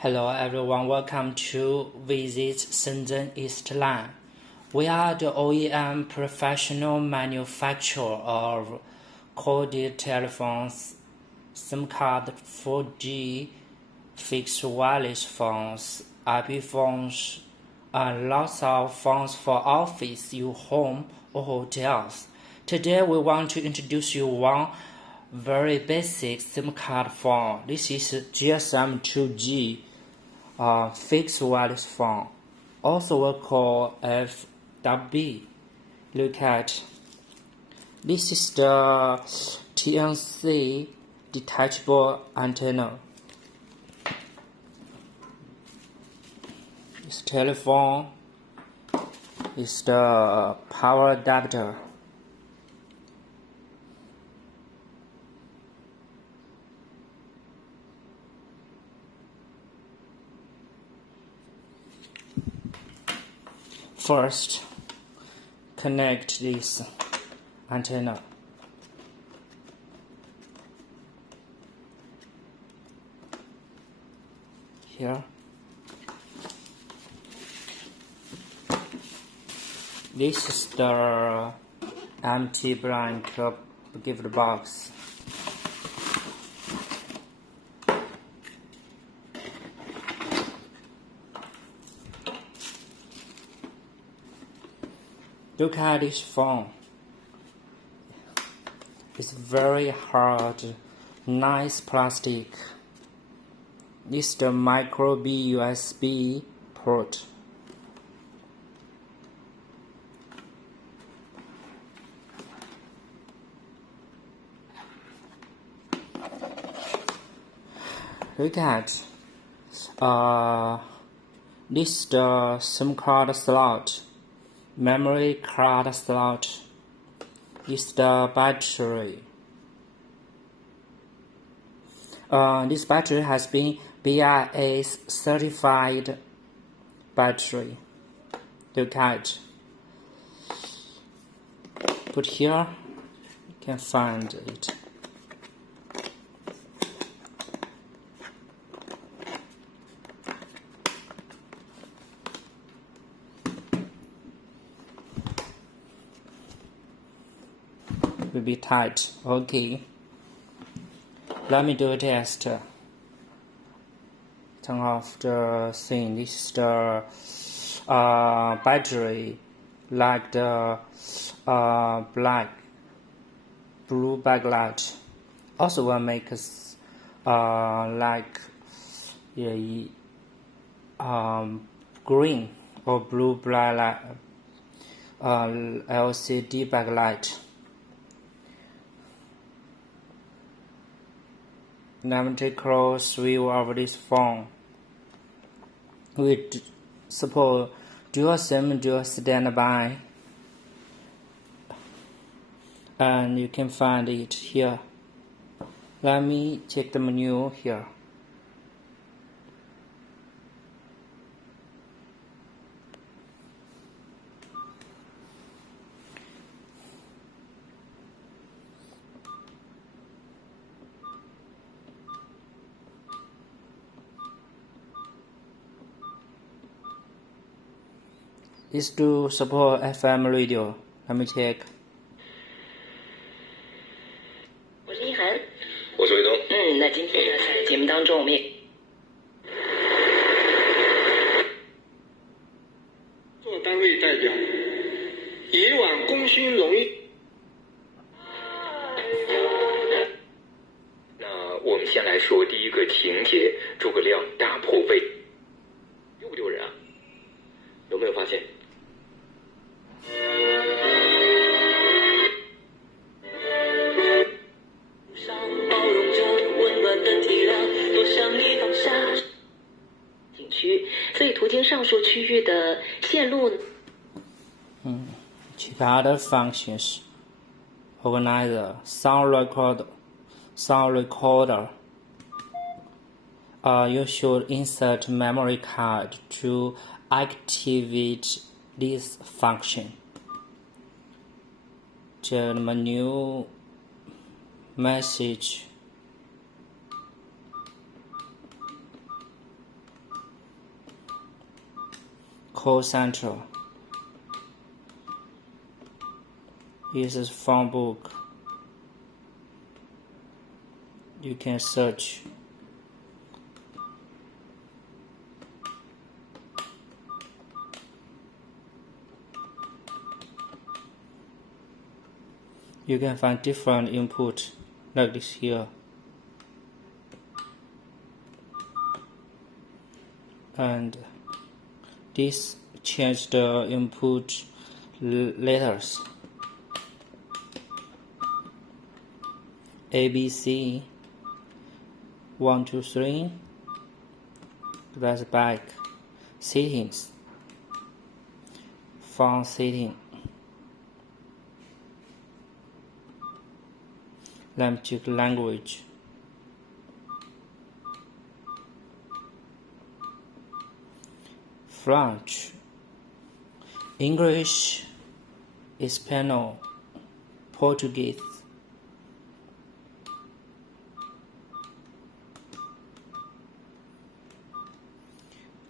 Hello everyone, welcome to visit Shenzhen East Line. We are the OEM professional manufacturer of corded telephones, SIM card 4G, fixed wireless phones, IP phones, and lots of phones for office, your home, or hotels. Today we want to introduce you one very basic SIM card phone. This is GSM 2G fixed wireless phone, also we call FWP. Look at this is the TNC detachable antenna. This telephone is the power adapter. First, connect this antenna. Here. This is the empty blank gift box. Look at this phone. It's very hard, nice plastic. This is the micro B USB port. Look at this is the SIM card slot. Memory card slot is the battery. This battery has been BIS certified battery. Look at. Put here, you can find it. Will be tight. Okay. Let me do a test. Turn off the thing. This is the battery, like the blue backlight. Also will make us like green or blue backlight, LCD backlight. Let me take a close view of this phone. We support dual SIM, dual standby, and you can find it here. Let me check the menu here. Is to support FM radio. Let me check. 我是一涵，我是卫东。那今天呢，在节目当中我们也做单位代表，以往功勋荣誉。那我们先来说第一个情节，诸葛亮大破魏，丢不丢人啊？有没有发现？所以途经上述区域的线路Check other functions. Organizer, sound recorder. You should insert memory card to activate this function. The menu message call center. This is phone book. You can search. You can find different input like this here. And this change the input letters. A, B, C, 1, 2, 3. That's back. Settings. Phone setting. Let me check language. French, English, Espanol, Portuguese.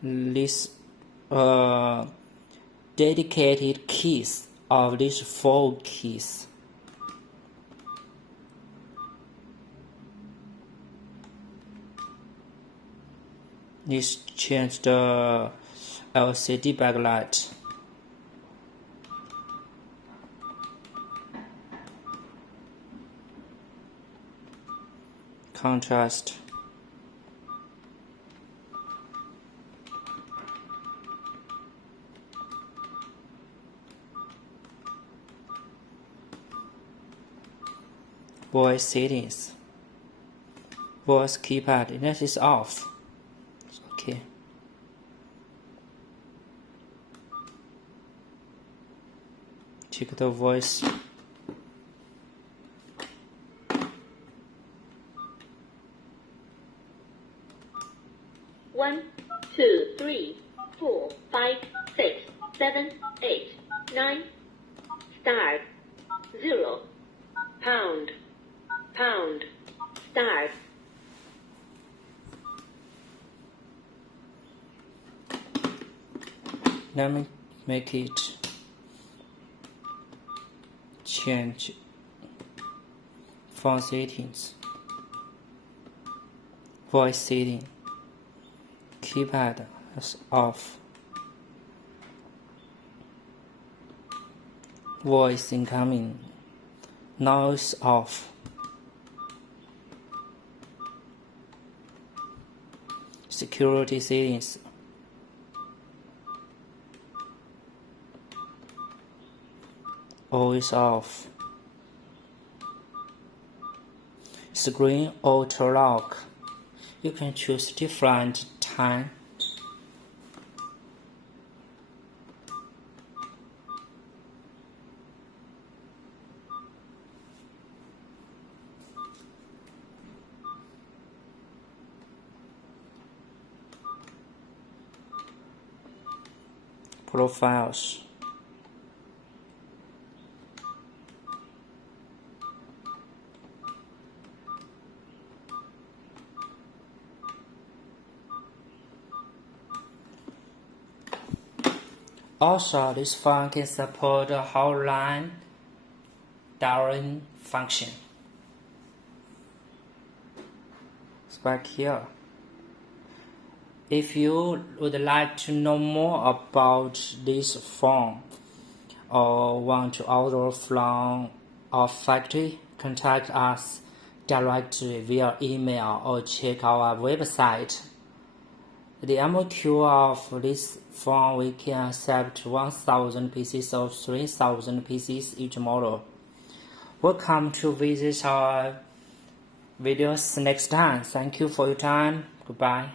This dedicated keys of these 4 keys. This change the LCD backlight. Contrast. Voice settings. Voice keypad. This is off. Okay. Check the voice. One, 2, 3, 4, 5, 6, 7, 8, 9. Start. 0. Pound. Pound. Start. Let me make it change phone settings, voice setting, keypad is off, voice incoming, noise off, security settings, always off, screen auto lock. You can choose different time. Profiles. Also, this phone can support the hotline dialing function. It's back here. If you would like to know more about this phone or want to order from our factory, contact us directly via email or check our website. The MOQ of this phone, we can accept 1,000 pieces or 3,000 pieces each model. Welcome to visit our videos next time. Thank you for your time. Goodbye.